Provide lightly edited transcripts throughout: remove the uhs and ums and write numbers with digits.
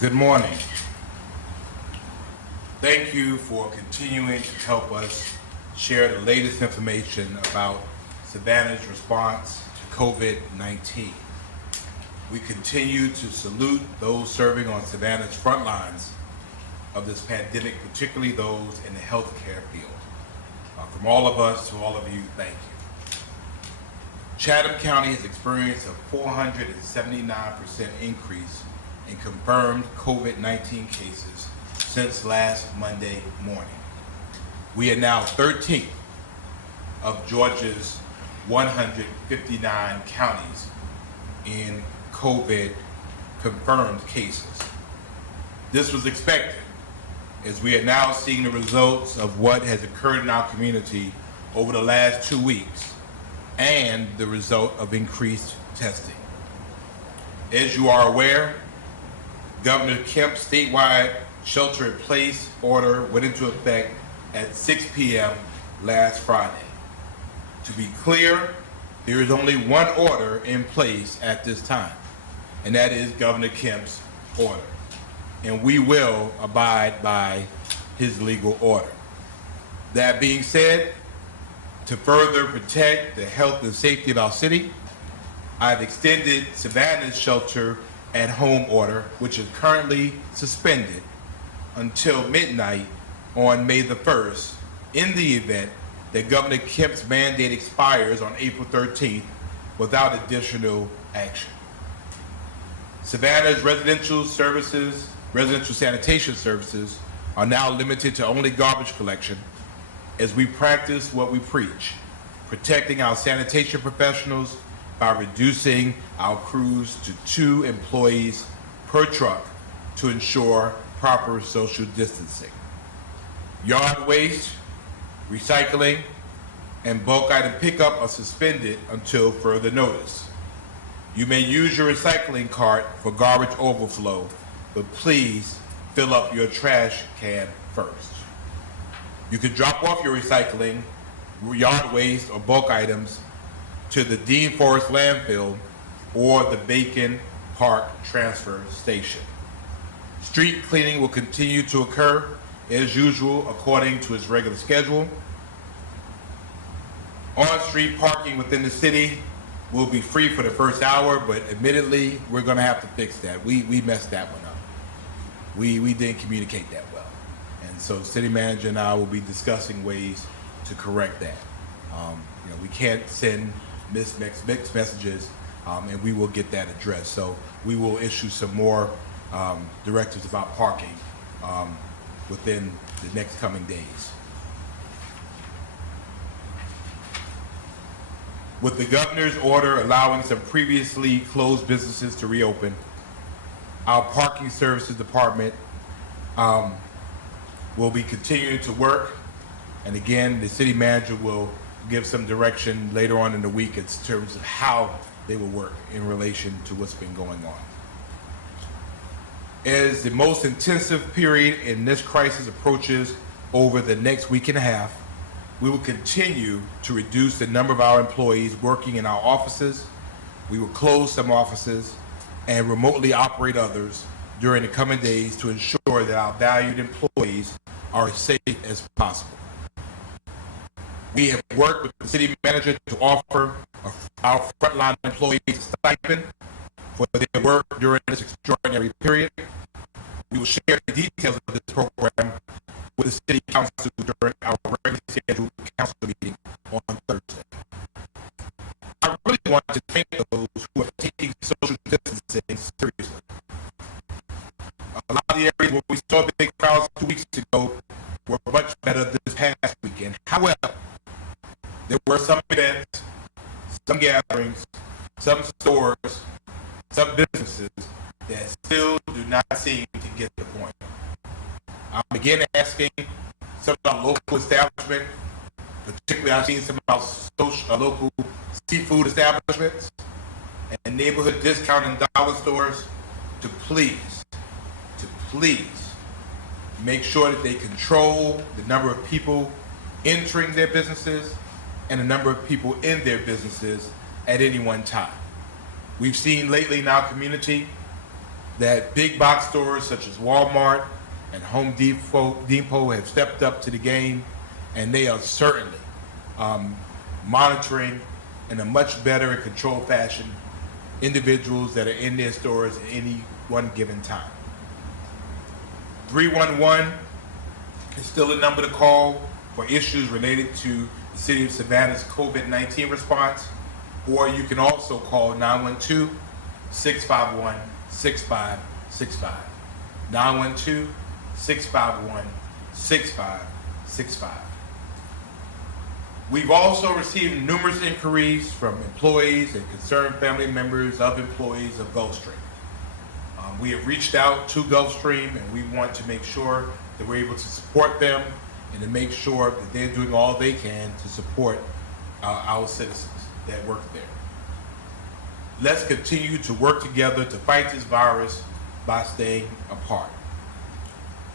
Good morning. Thank you for continuing to help us share the latest information about Savannah's response to COVID-19. We continue to salute those serving on Savannah's front lines of this pandemic, particularly those in the healthcare field. From all of us to all of you, thank you. Chatham County has experienced a 479% increase in confirmed COVID-19 cases since last Monday morning. We are now 13th of Georgia's 159 counties in COVID confirmed cases. This was expected, as we are now seeing the results of what has occurred in our community over the last 2 weeks and the result of increased testing. As you are aware, Governor Kemp's statewide shelter-in-place order went into effect at 6 p.m. last Friday. To be clear, there is only one order in place at this time, and that is Governor Kemp's order. And we will abide by his legal order. That being said, to further protect the health and safety of our city, I've extended Savannah's shelter-at-home order, which is currently suspended until midnight on May the 1st, in the event that Governor Kemp's mandate expires on April 13th without additional action. Savannah's residential sanitation services are now limited to only garbage collection as we practice what we preach, protecting our sanitation professionals by reducing our crews to 2 employees per truck to ensure proper social distancing. Yard waste, recycling, and bulk item pickup are suspended until further notice. You may use your recycling cart for garbage overflow, but please fill up your trash can first. You can drop off your recycling, yard waste, or bulk items to the Dean Forest landfill or the Bacon Park transfer station. Street cleaning will continue to occur as usual according to its regular schedule. On-street parking within the city will be free for the first hour, but admittedly, we're gonna have to fix that. We messed that one up. We didn't communicate that well. And so the city manager and I will be discussing ways to correct that. We can't send mixed messages, and we will get that addressed. So we will issue some more directives about parking within the next coming days. With the governor's order allowing some previously closed businesses to reopen, our parking services department will be continuing to work. And again, the city manager will give some direction later on in the week in terms of how they will work in relation to what's been going on. As the most intensive period in this crisis approaches over the next week and a half, we will continue to reduce the number of our employees working in our offices. We will close some offices and remotely operate others during the coming days to ensure that our valued employees are as safe as possible. We have worked with the city manager to offer our frontline employees a stipend for their work during this extraordinary period. We will share the details of this program with the city council during our regularly scheduled council meeting on Thursday. I really want to thank those who are taking social distancing seriously. A lot of the areas where we saw big crowds 2 weeks ago were much better this past weekend. However, there were some events, some gatherings, some stores, some businesses that still do not seem to get the point. I'm again asking some of our local establishments, particularly I've seen some of our local seafood establishments and neighborhood discount and dollar stores to please make sure that they control the number of people entering their businesses and the number of people in their businesses at any one time. We've seen lately in our community that big box stores such as Walmart and Home Depot have stepped up to the game, and they are certainly monitoring in a much better and controlled fashion individuals that are in their stores at any one given time. 311 is still a number to call for issues related to the City of Savannah's COVID-19 response, or you can also call 912-651-6565. 912-651-6565. We've also received numerous inquiries from employees and concerned family members of employees of Gulfstream. We have reached out to Gulfstream, and we want to make sure that we're able to support them and to make sure that they're doing all they can to support our citizens that work there. Let's continue to work together to fight this virus by staying apart.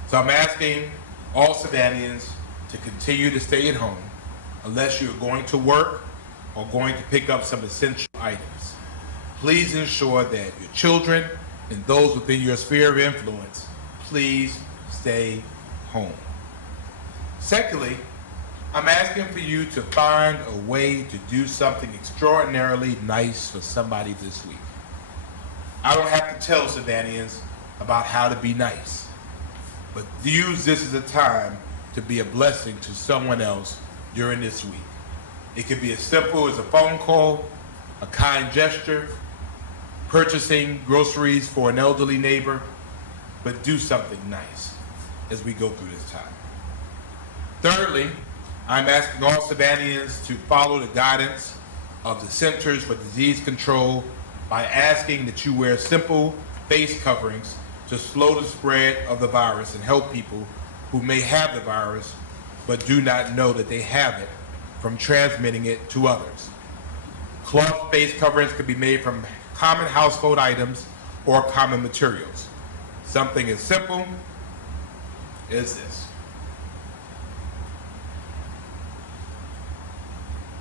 So I'm asking all Savannahans to continue to stay at home unless you're going to work or going to pick up some essential items. Please ensure that your children and those within your sphere of influence, please stay home. Secondly, I'm asking for you to find a way to do something extraordinarily nice for somebody this week. I don't have to tell Savannahans about how to be nice, but use this as a time to be a blessing to someone else during this week. It could be as simple as a phone call, a kind gesture, purchasing groceries for an elderly neighbor, but do something nice as we go through this time. Thirdly, I'm asking all Savannahans to follow the guidance of the Centers for Disease Control by asking that you wear simple face coverings to slow the spread of the virus and help people who may have the virus but do not know that they have it from transmitting it to others. Cloth face coverings can be made from common household items or common materials. Something as simple as this.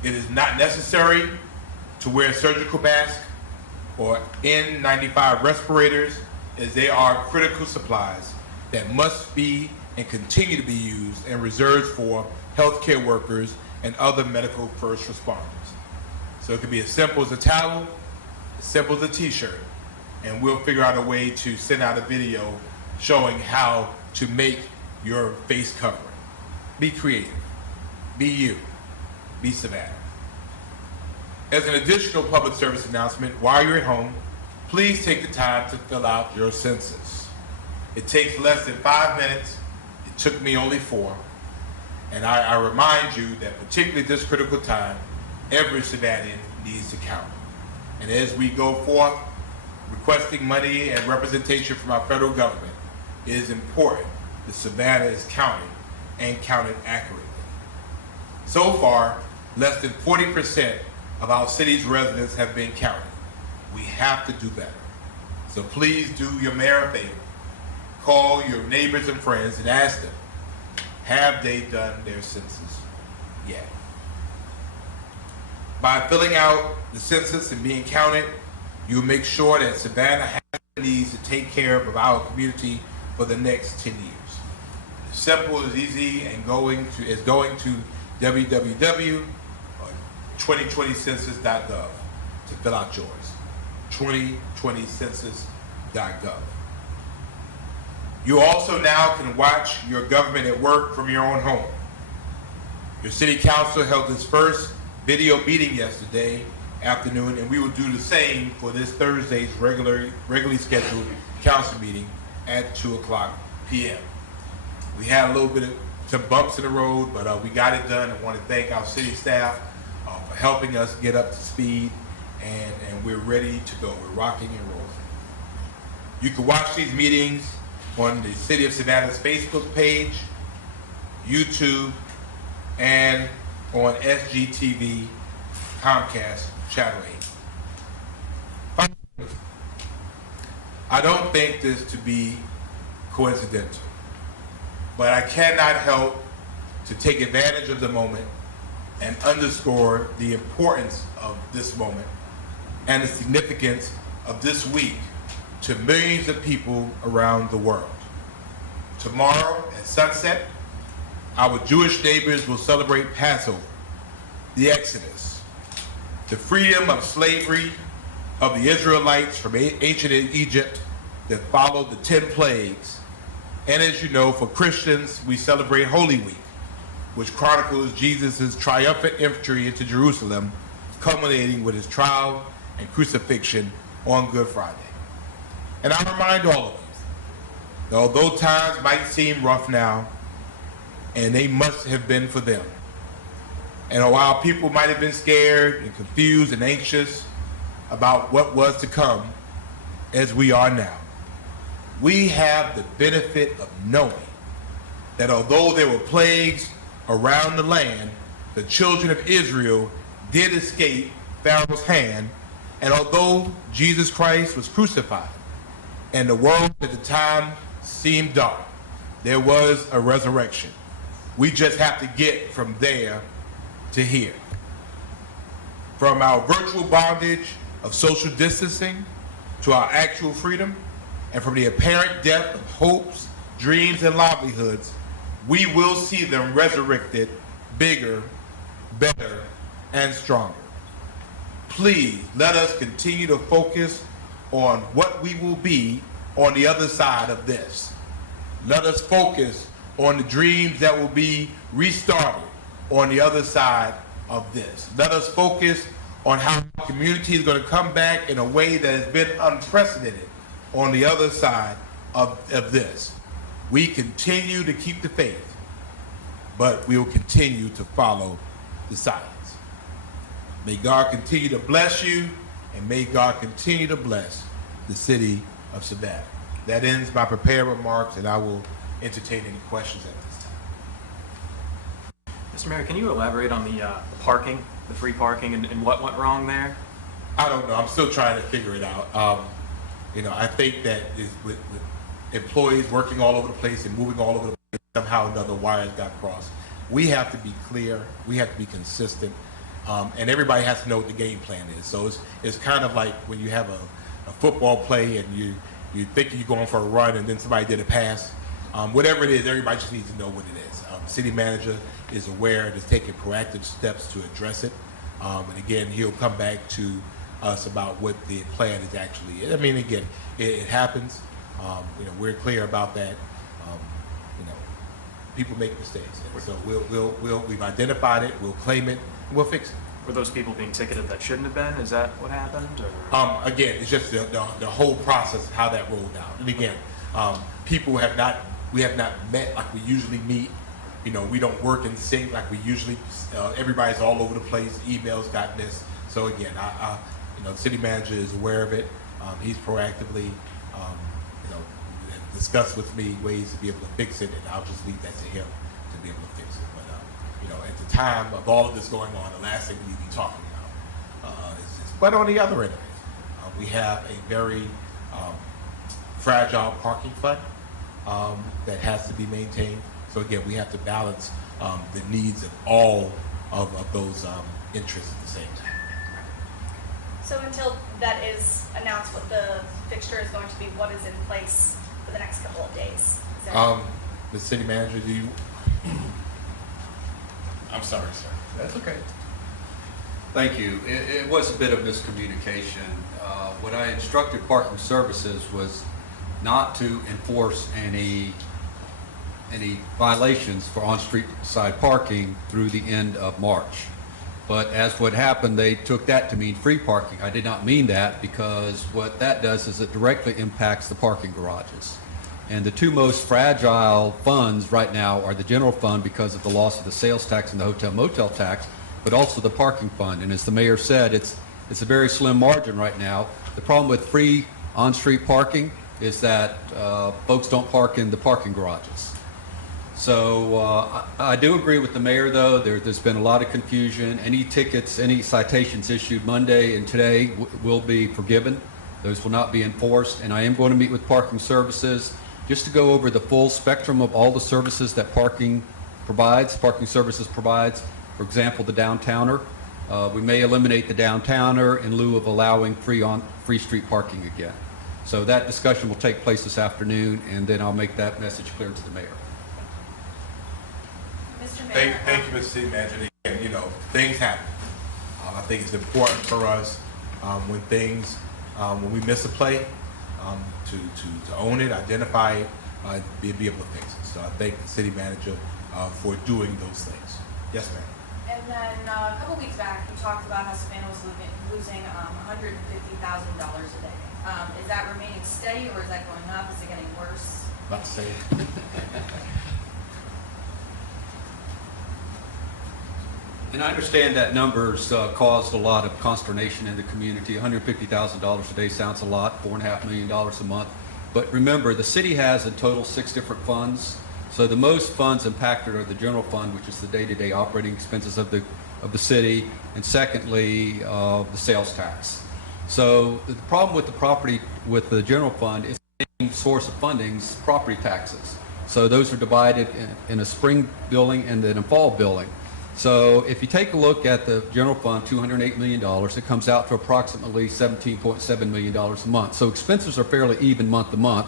It is not necessary to wear a surgical mask or N95 respirators, as they are critical supplies that must be and continue to be used and reserved for healthcare workers and other medical first responders. So it could be as simple as a towel, as simple as a t-shirt, and we'll figure out a way to send out a video showing how to make your face covering. Be creative, be you, be Savannah. As an additional public service announcement, while you're at home, please take the time to fill out your census. It takes less than 5 minutes. It took me only 4. And I remind you that particularly at this critical time, every Savannian needs to count. And as we go forth requesting money and representation from our federal government, it is important that Savannah is counted and counted accurately. So far, less than 40% of our city's residents have been counted. We have to do better. So please do your mayor a favor. Call your neighbors and friends and ask them, have they done their census yet? By filling out the census and being counted, you'll make sure that Savannah has the needs to take care of our community for the next 10 years. It's simple, it's easy, and going to www.2020census.gov to fill out yours. 2020census.gov. You also now can watch your government at work from your own home. Your city council held its first video meeting yesterday afternoon, and we will do the same for this Thursday's regularly scheduled council meeting at 2:00 p.m. We had a little bit of some bumps in the road, but we got it done. I want to thank our city staff for helping us get up to speed, and we're ready to go. We're rocking and rolling. You can watch these meetings on the City of Savannah's Facebook page, YouTube, and on SGTV Comcast Channel 8. I don't think this to be coincidental, but I cannot help to take advantage of the moment and underscore the importance of this moment and the significance of this week to millions of people around the world. Tomorrow at sunset, our Jewish neighbors will celebrate Passover, the Exodus, the freedom of slavery of the Israelites from ancient Egypt that followed the 10 plagues. And as you know, for Christians, we celebrate Holy Week, which chronicles Jesus' triumphant entry into Jerusalem, culminating with his trial and crucifixion on Good Friday. And I remind all of you that although times might seem rough now, and they must have been for them, and while people might have been scared and confused and anxious about what was to come, as we are now, we have the benefit of knowing that although there were plagues around the land, the children of Israel did escape Pharaoh's hand, and although Jesus Christ was crucified and the world at the time seemed dark, there was a resurrection. We just have to get from there to here. From our virtual bondage of social distancing to our actual freedom, and from the apparent death of hopes, dreams, and livelihoods, we will see them resurrected bigger, better, and stronger. Please let us continue to focus on what we will be on the other side of this. Let us focus on the dreams that will be restarted on the other side of this. Let us focus on how our community is going to come back in a way that has been unprecedented on the other side of this. We continue to keep the faith, but we will continue to follow the silence. May God continue to bless you, and may God continue to bless the city of Savannah. That ends my prepared remarks, and I will entertain any questions at this time. Mr. Mayor, can you elaborate on the parking, the free parking, and what went wrong there? I don't know. I'm still trying to figure it out. I think that with employees working all over the place and moving all over the place, somehow or another wires got crossed. We have to be clear. We have to be consistent. And everybody has to know what the game plan is. So it's kind of like when you have a football play and you think you're going for a run and then somebody did a pass. Whatever it is, everybody just needs to know what it is. City manager is aware and is taking proactive steps to address it. And again, he'll come back to us about what the plan is actually. I mean, again, it happens. We're clear about that. People make mistakes, and so we've identified it, we'll claim it, and we'll fix it. Were those people being ticketed that shouldn't have been? Is that what happened? Or? Again, it's just the whole process of how that rolled out. And again, we have not met like we usually meet. We don't work in sync like we usually. Everybody's all over the place. Emails got missed. So again, the city manager is aware of it. He's proactively, discussed with me ways to be able to fix it, and I'll just leave that to him to be able to fix it. But at the time of all of this going on, the last thing we'd be talking about is this. But on the other end of it, we have a very fragile parking fund that has to be maintained. So again, we have to balance the needs of all of those interests at the same time. So until that is announced what the fixture is going to be, what is in place for the next couple of days? The city manager, do you? I'm sorry, sir. That's okay. Thank you. It was a bit of miscommunication. What I instructed parking services was not to enforce any violations for on-street side parking through the end of March. But as what happened, they took that to mean free parking. I did not mean that, because what that does is it directly impacts the parking garages. And the two most fragile funds right now are the general fund because of the loss of the sales tax and the hotel motel tax, but also the parking fund. And as the mayor said, it's a very slim margin right now. The problem with free on-street parking is that folks don't park in the parking garages. So I do agree with the mayor, though. There's been a lot of confusion. Any tickets, any citations issued Monday and today will be forgiven. Those will not be enforced. And I am going to meet with parking services just to go over the full spectrum of all the services that parking services provides. For example, the downtowner. We may eliminate the downtowner in lieu of allowing free street parking again. So that discussion will take place this afternoon, and then I'll make that message clear to the mayor. Mr. Mayor. Thank you, Mr. City Manager. And, you know, things happen. I think it's important for us when we miss a play, to own it, identify it, be able to fix it. So I thank the city manager for doing those things. Yes, ma'am. And then a couple weeks back, you talked about how Savannah was losing $150,000 a day. Is that remaining steady, or is that going up? Is it getting worse? About to say. And I understand that numbers caused a lot of consternation in the community. $150,000 a day sounds a lot, $4.5 million a month. But remember, the city has in total 6 different funds. So the most funds impacted are the general fund, which is the day-to-day operating expenses of the city, and secondly, the sales tax. So the problem with the general fund is the main source of funding is property taxes. So those are divided in a spring billing and then a fall billing. So if you take a look at the general fund, $208 million, it comes out to approximately $17.7 million a month. So expenses are fairly even month to month.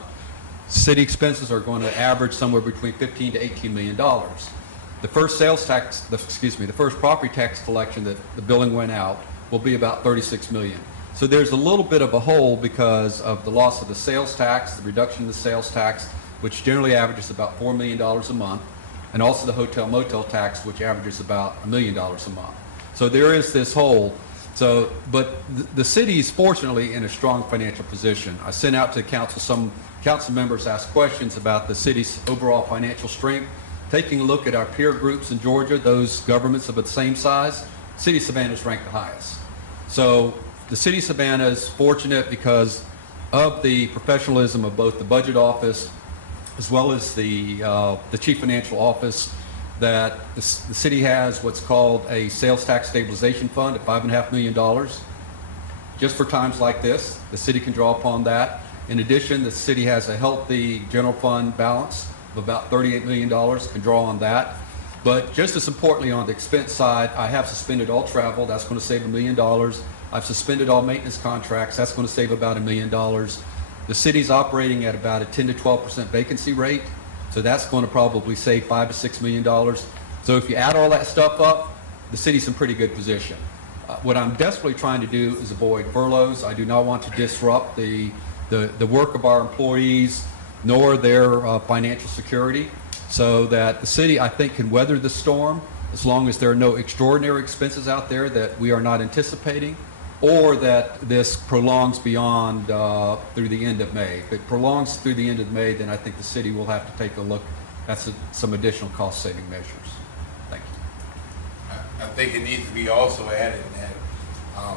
City expenses are going to average somewhere between $15 to $18 million. The first the first property tax collection that the billing went out will be about $36 million. So there's a little bit of a hole because of the loss of the sales tax, the reduction of the sales tax, which generally averages about $4 million a month, and also the hotel motel tax, which averages about $1 million a month. So there is this hole. So, but the city is fortunately in a strong financial position. I sent out to council, some council members asked questions about the city's overall financial strength. Taking a look at our peer groups in Georgia, those governments of the same size, City of Savannah is ranked the highest. So the City of Savannah is fortunate because of the professionalism of both the budget office as well as the chief financial office, that the city has what's called a sales tax stabilization fund at $5.5 million. Just for times like this, the city can draw upon that. In addition, the city has a healthy general fund balance of about $38 million, can draw on that. But just as importantly, on the expense side, I have suspended all travel. That's going to save $1 million. I've suspended all maintenance contracts. That's going to save about $1 million. The city's operating at about a 10 to 12% vacancy rate, so that's going to probably save $5 to $6 million. So if you add all that stuff up, the city's in pretty good position. What I'm desperately trying to do is avoid furloughs. I do not want to disrupt the work of our employees nor their financial security, so that the city, I think, can weather the storm as long as there are no extraordinary expenses out there that we are not anticipating, or that this prolongs beyond through the end of May. If it prolongs through the end of May, then I think the city will have to take a look at some additional cost-saving measures. Thank you. I think it needs to be also added that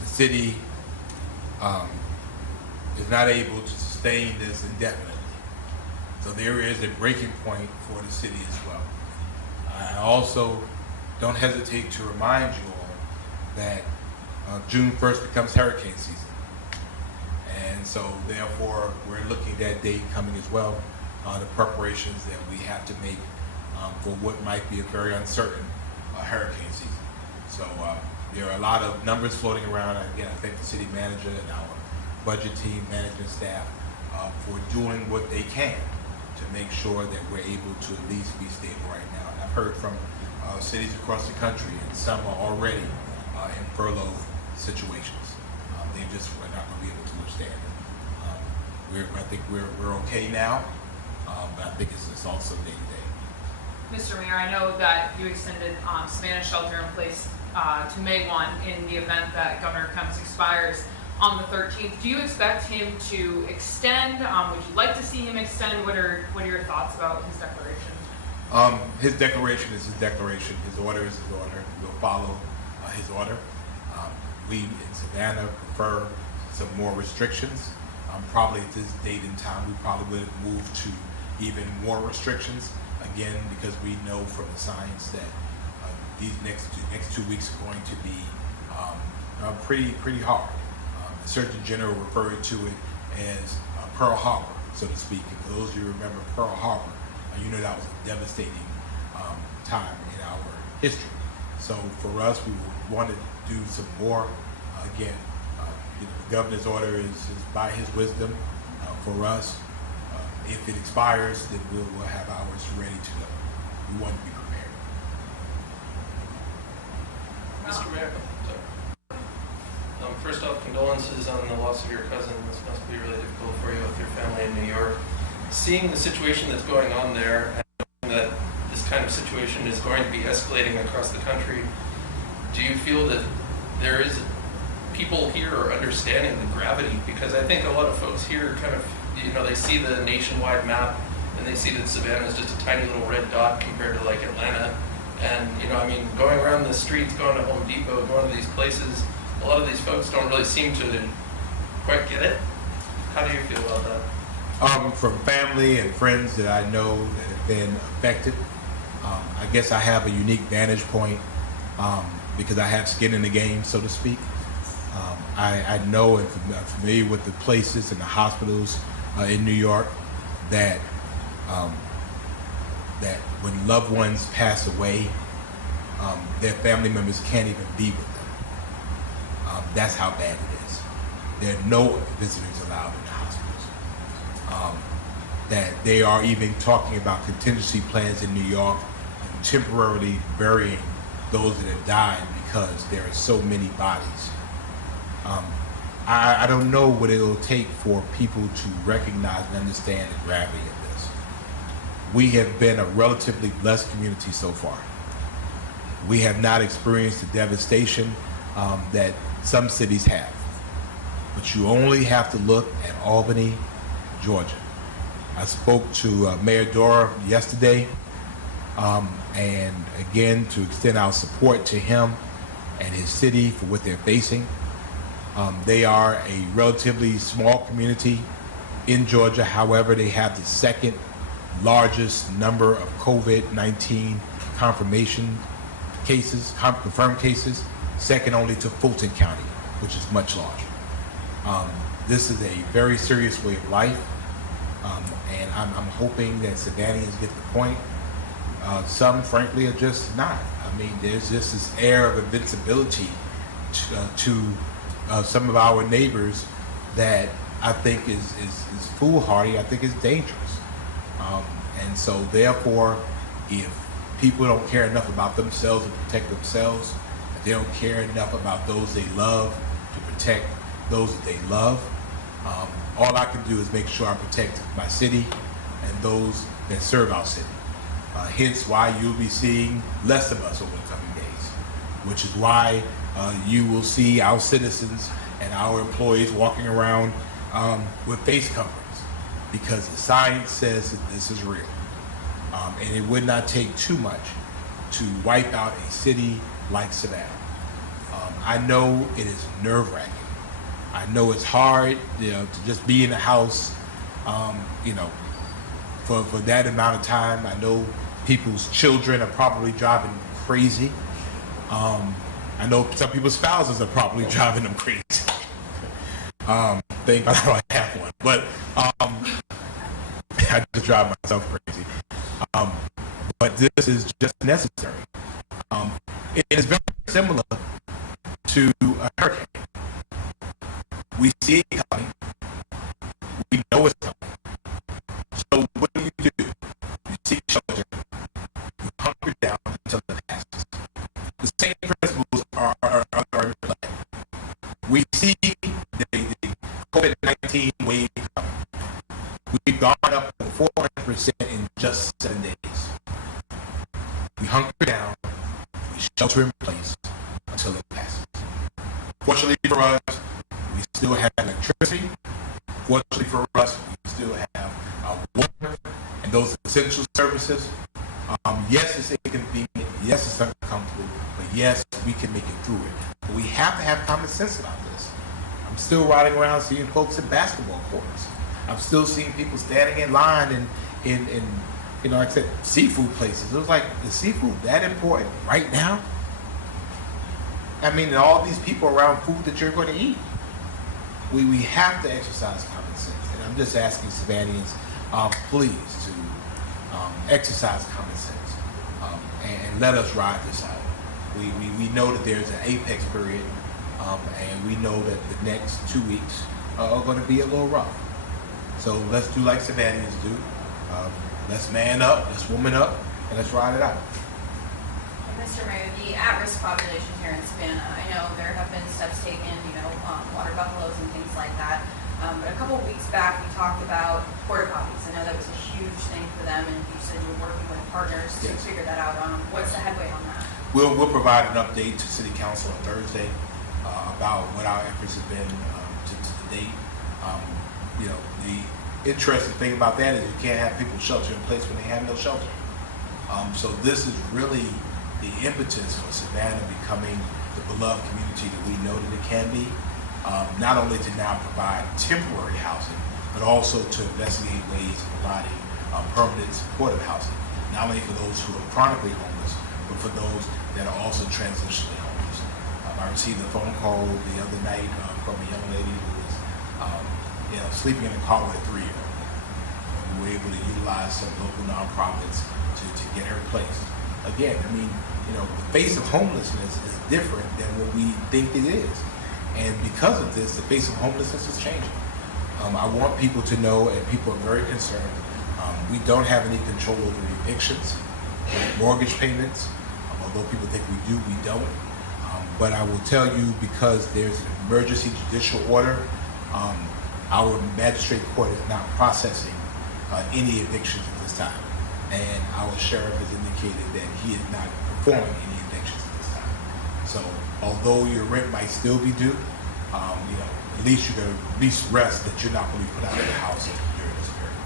the city is not able to sustain this indefinitely. So there is a breaking point for the city as well. I also don't hesitate to remind you all that June 1st becomes hurricane season. And so therefore, we're looking at that date coming as well, the preparations that we have to make for what might be a very uncertain hurricane season. So there are a lot of numbers floating around. Again, I thank the city manager and our budget team, management staff for doing what they can to make sure that we're able to at least be stable right now. And I've heard from cities across the country, and some are already in furlough situations. They just are not going to be able to withstand it. I think we're okay now, but I think it's also day to day. Mr. Mayor, I know that you extended Savannah shelter in place to May 1 in the event that Governor Kemp's expires on the 13th. Do you expect him to extend? Would you like to see him extend? What are your thoughts about his declaration? His declaration is his declaration. His order is his order. We'll follow his order. We in Savannah prefer some more restrictions. Probably at this date and time, we probably would move to even more restrictions. Again, because we know from the science that these next 2 weeks are going to be pretty hard. The Surgeon General referred to it as Pearl Harbor, so to speak. And for those of you who remember Pearl Harbor, you know that was a devastating time in our history. So for us, we want to do some more, again, The governor's order is by his wisdom for us. If it expires, then we'll have ours ready to go. We want to be prepared. Mr. Mayor, first off, condolences on the loss of your cousin. This must be really difficult for you with your family in New York. Seeing the situation that's going on there, and knowing that this kind of situation is going to be escalating across the country, do you feel that there is people here are understanding the gravity? Because I think a lot of folks here kind of, they see the nationwide map and they see that Savannah is just a tiny little red dot compared to like Atlanta. And, going around the streets, going to Home Depot, going to these places, a lot of these folks don't really seem to quite get it. How do you feel about that? From family and friends that I know that have been affected, I guess I have a unique vantage point because I have skin in the game, so to speak. I know and I'm familiar with the places and the hospitals in New York that that when loved ones pass away, their family members can't even be with them. That's how bad it is. There are no visitors allowed in the hospitals. That they are even talking about contingency plans in New York and temporarily burying those that have died because there are so many bodies. I don't know what it'll take for people to recognize and understand the gravity of this. We have been a relatively blessed community so far. We have not experienced the devastation that some cities have. But you only have to look at Albany, Georgia. I spoke to Mayor Dora yesterday, and again to extend our support to him and his city for what they're facing. They are a relatively small community in Georgia. However, they have the second largest number of COVID-19 confirmed cases, second only to Fulton County, which is much larger. This is a very serious way of life, and I'm hoping that Savannahans get the point. Some, frankly, are just not. There's just this air of invincibility to some of our neighbors that I think is foolhardy. I think is dangerous. And so, therefore, if people don't care enough about themselves to protect themselves, if they don't care enough about those they love to protect those that they love, all I can do is make sure I protect my city and those that serve our city. Hence why you'll be seeing less of us over the coming days, which is why you will see our citizens and our employees walking around with face coverings, because the science says that this is real. And it would not take too much to wipe out a city like Savannah. I know it is nerve-wracking. I know it's hard, to just be in the house, for that amount of time. I know people's children are probably driving them crazy. I know some people's spouses are probably driving them crazy. Thank God I don't have one, but I just drive myself crazy. But this is just necessary. It is very similar to a hurricane. We see it coming. We know it's coming. So what do? You seek shelter. You hunker down until it passes. The same principles are in play. We see the COVID-19 wave coming. We've gone up 400% in just 7 days. We hunker down, we shelter in place until it passes. Fortunately for us, we still have electricity. Fortunately for us, we still have water and those essential services. Yes, it's inconvenient. Yes, it's uncomfortable. But yes, we can make it through it. But we have to have common sense about this. I'm still riding around seeing folks in basketball courts. I'm still seeing people standing in line in like I said, seafood places. It was like, is seafood that important right now? All these people around food that you're going to eat. We have to exercise common sense. And I'm just asking Savannahans, please, to exercise common sense and let us ride this out. We know that there's an apex period And we know that the next 2 weeks are going to be a little rough. So let's do like Savannahans do. Let's man up, let's woman up, and let's ride it out. And Mr. Mayor, the at-risk population here in Savannah, I know there have been steps taken, water buffaloes and things like that. But a couple of weeks back, we talked about porta potties. I know that was a huge thing for them, and you said you were working with partners to Yes. figure that out. What's the headway on that? We'll provide an update to City Council on Thursday about what our efforts have been to date. The interesting thing about that is you can't have people shelter in place when they have no shelter. So this is really the impetus for Savannah becoming the beloved community that we know that it can be. Not only to now provide temporary housing, but also to investigate ways of providing permanent supportive housing, not only for those who are chronically homeless, but for those that are also transitionally homeless. I received a phone call the other night from a young lady who was sleeping in a car with a 3-year-old. We were able to utilize some local nonprofits to get her placed. Again, the face of homelessness is different than what we think it is. And because of this, the face of homelessness is changing. I want people to know, and people are very concerned, we don't have any control over evictions, mortgage payments. Although people think we do, we don't. But I will tell you, because there's an emergency judicial order, our magistrate court is not processing any evictions at this time. And our sheriff has indicated that he is not performing any evictions at this time. So although your rent might still be due, at least you can at least rest that you're not going to be put out of the house during this period.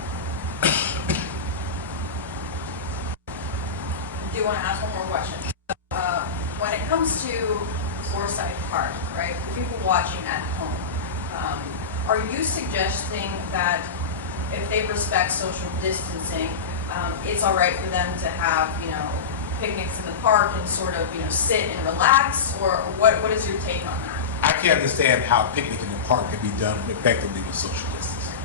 I do want to ask one more question. When it comes to Forsyth Park, right, for people watching at home, are you suggesting that if they respect social distancing, it's all right for them to have, picnics in the park and sort of, sit and relax, or what is your take on that? I can't understand how a picnic in the park can be done effectively with social distancing.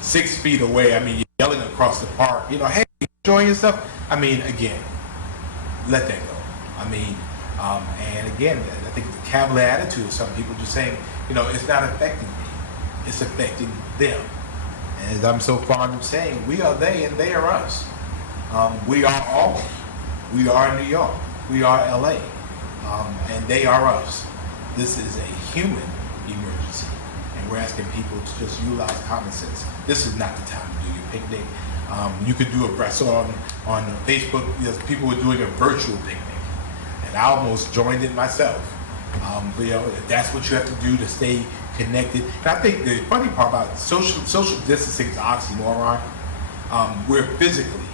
6 feet away, you're yelling across the park, hey, enjoying yourself? Again, let that go. And again, I think the cavalier attitude of some people just saying, it's not affecting me, it's affecting them. And as I'm so fond of saying, we are they and they are us. We are Albany, we are New York, we are LA, and they are us. This is a human emergency, and we're asking people to just utilize common sense. This is not the time to do your picnic. You could do I saw on Facebook, people were doing a virtual picnic, and I almost joined it myself. If that's what you have to do to stay connected. And I think the funny part about social distancing is an oxymoron. We're physically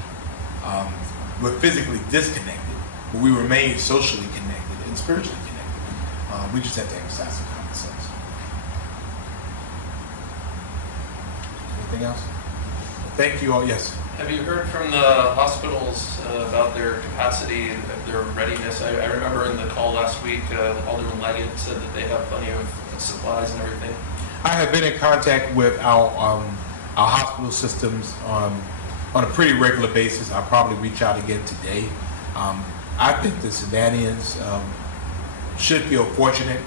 disconnected, but we remain socially connected and spiritually connected. We just have to exercise some common sense. Anything else? Thank you all. Yes. Have you heard from the hospitals about their capacity and their readiness? I remember in the call last week, Alderman Leggett said that they have plenty of supplies and everything. I have been in contact with our hospital systems on a pretty regular basis. I'll probably reach out again today. I think the Savannahans should feel fortunate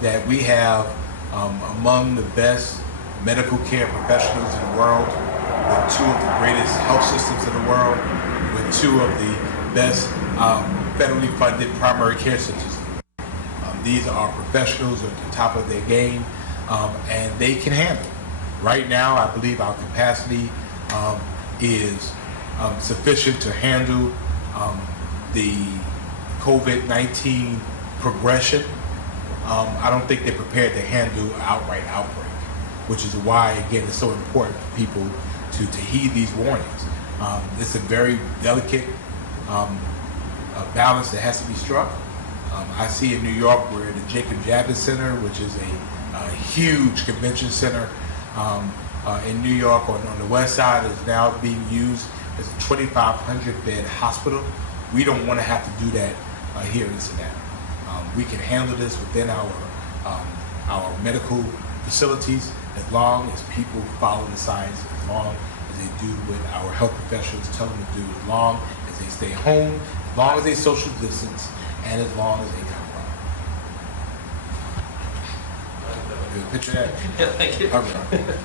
that we have among the best medical care professionals in the world, with 2 of the greatest health systems in the world, with 2 of the best federally funded primary care centers. These are professionals at the top of their game, and they can handle it. Right now, I believe our capacity is sufficient to handle the COVID-19 progression. I don't think they're prepared to handle an outright outbreak, which is why, again, it's so important for people to heed these warnings. It's a very delicate balance that has to be struck. I see in New York, we're at the Jacob Javits Center, which is a huge convention center in New York on the west side, is now being used as a 2,500 bed hospital. We don't want to have to do that here in Savannah. We can handle this within our medical facilities as long as people follow the science, as long as they do what our health professionals tell them to do, as long as they stay home, as long as they social distance, and as long as they come around. Good. Picture that. Yeah, thank you. All right.